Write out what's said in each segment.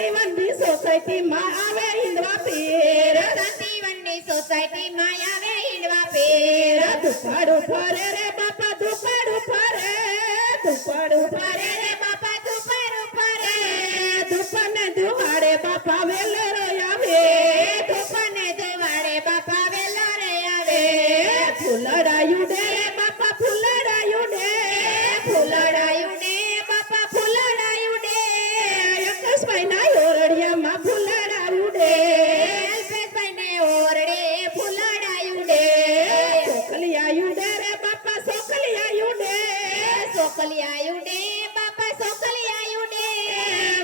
શાંતિવનની સોસાયટીમાં આવે હિંડવા પીર શાંતિવનની સોસાયટીમાં આવે હિંડવા પીર ધુપાડું ફરે રે બાપા ધુપાડું ફરે ધુપાડું ફરે રે બાપા ધુપાડું ફરે ધુપને ધુવાડે બાપા વેલેરો આવે ધુપને ધુવાડે બાપા વેલારે આવે ફૂલડાયું ડે બાપા ફૂલડાયું ડે ફૂલડાયું ડે બાપા ફૂલડાયું ડે યકસભાઈના ઓરડિયામાં ફૂલડાયું ડે અલ્પેશભાઈને ઓરડે ફૂલડાયું ડે સોકલિયાયું ડે રે બાપા સોકલિયાયું ડે સોકલિયાયું ડે બાપા સોકલિયાયું ડે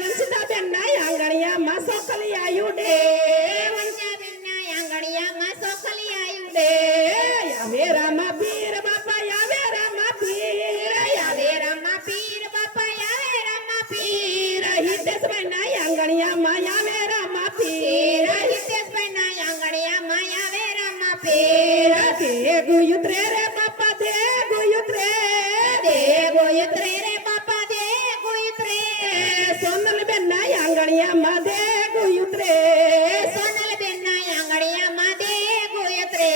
વંશિતાબેનના આંગણિયામાં સોકલિયાયું ડે વંશાબેનના આંગણિયામાં સોકલિયાયું ડે આવે રામા પીર બાપા આવે રામા પીર આવે રામા પીર બાપા આવે રામા પીર હિતેશભાઈના આંગણિયામાં આવે રામા પીર હિતેશભાઈના આંગણિયામાં આવે રામા પીર દે ગુયુત્રે રે બાપા દે ગુયુત્રે દે ગોયત્રે રે બાપા દે ગોયત્રે સોનલબેનના આંગણિયામાં દે ગુયુત્રે સોનલબેનના આંગણિયામાં દે ગોયત્રે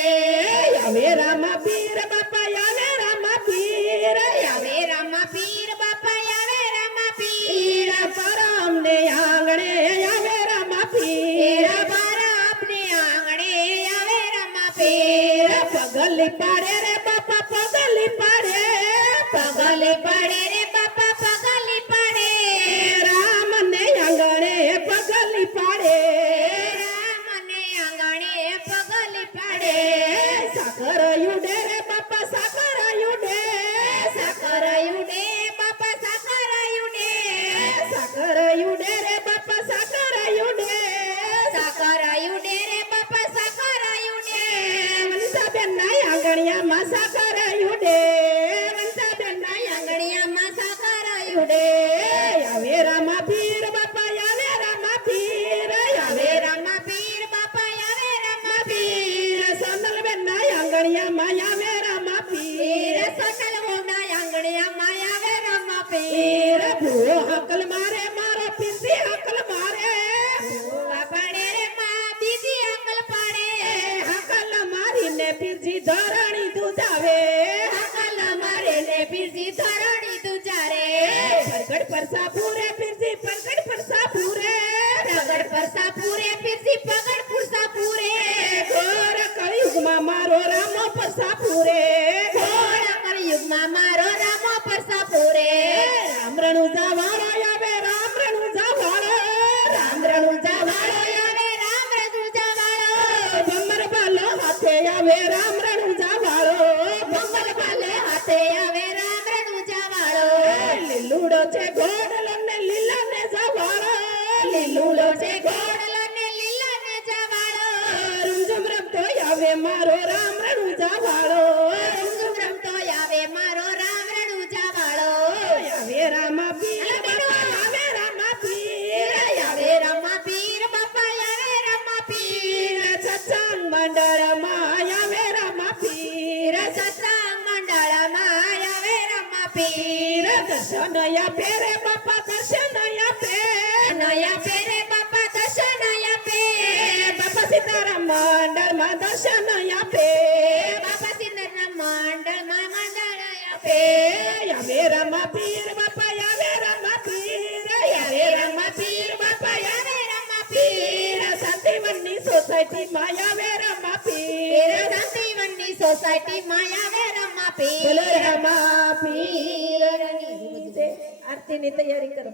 આવે રામા પીર બાપા આવે રામા પીર આવે રામા પીર બાપા આવે રામા પીર પરમને આંગણે આવે રામા પીર આપને આંગણે આવે રામા પીર પગલી પાડે રે બાપા પગલી પાડે પગલી પડે રે બાપા પગલી પડે રામને આંગણે પગલી પાડે રામને આંગણે પગલી પડે સાકર યુડે રે બાપા સાકર યુડે સાકર યુડે બાપા સાકર યુડે સાકર યુડે રે બાપા સાકર યુડે સાકર યુડે રે બાપા સાકર યુડે વંશાબેનના આંગણિયામાં સાકર યુડે વંશાબેનના આંગણિયામાં સાકર યુડે આવે રામા પીર બાપા આવે રામા પીર આવે રામા પીર બાપા આવે રામા પીર સોનલબેનના આંગણિયામાં આવે રામા પીર સોનલબેનના આંગણિયામાં આવે રામા પીર પીર ભૂવો હકલ મારે મારો પીરથી હકલ મારે ભૂવા પડે રે માં બીજી અકલ પડે હકલ મારીને પીરજી ધરણી દૂધાવે અકલ મારે ને પીરજી ધરણી તુજારે પરગડ પરસા પૂરે પીરજી પરગડ પરસા પૂરે પગડ પરસા પૂરે પીરજી પગડ પુરસા પૂરે ઘોર કળિયુગમાં મારો રામો પરસા પૂરે ઘોર કળિયુગમાં મારો રામો પરસા પૂરે રામ રણુજા વાળો આવે રામ રણુજા વાળો રામ રણુજા વાળો આવે રામ રણુજા વાળો ભમર બાલો હાથે આવે રામ રણુજા વાળો ભમર બાલે હાથે આવે રામ રણુજા વાળો લીલુડો છે ઘોડલો ને લીલા ને જવાળો લીલુડો છે ઘોડલો ને લીલા ને જવાળો રૂંઝમ રમતો આવે મારો રામ રણુજા વાળો રૂંઝમ રમતો આવે મારો રામ રણુજા વાળો આવે રામા પીર બાપા આવે રામા પીર આવે રામા પીર બાપા આવે રામા પીર સત્સંગ મંડળમાં આવે રામા પીર સત્સંગ મંડળમાં આવે રામા પીર દર્શન આપે રે બાપા દર્શન આપે નયા પેરે બાપા દર્શન આપે બાપા સીતારામ મંડળમાં દર્શન આપે બાપા સિંદરના મંડળમાં મંડળ આપે આવે રામા પીર બાપા આવે રામા પીર આવે રામા પીર બાપા આવે રામા પીર શાંતિવનની સોસાયટીમાં આવે રામા પીર શાંતિવનની સોસાયટીમાં આવે રામા પીર બોલો રામા પીર આરતીની તૈયારી કરો.